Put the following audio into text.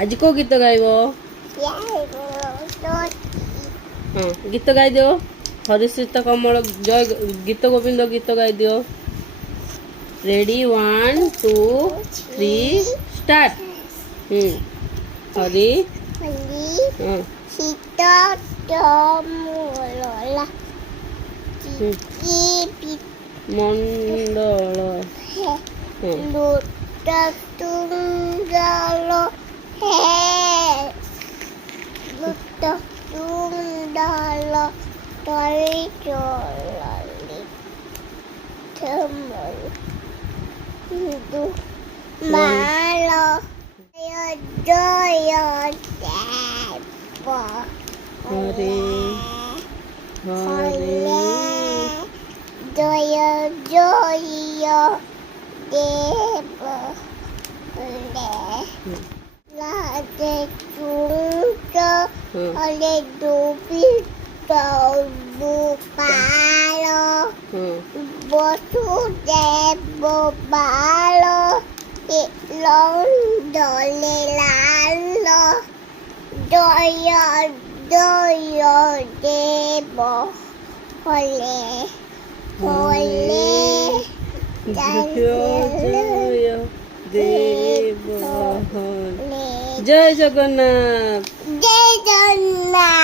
ଆଜି କୋଉ ଗୀତ ଗାଇବ? ହଁ ଗୀତ ଗାଇଦିଅ। ହରିଶ୍ରୀତ କମଳ ଜୟ ଗୀତ ଗୋବିନ୍ଦ ଗୀତ ଗାଇଦିଅ। Ready 1 2 3 start. ହରି ସୀତା ମଣ୍ଡଳ ଲୁଟା ତୁଣ୍ଡଳ ଲୁଟା ତୁଣ୍ଡଳ ତଳି ଚଳି ମାଳ ଜୟ ଦେବ ହରି ହରି জয় জয় দেব রাধে চুঞ্চ হলে ডুবি গোপাল বসুদেব বাল দলে লাল জয় জয় দেব হলে হলে জয় দেব জয় জগন্নাথ জয় জগন্নাথ।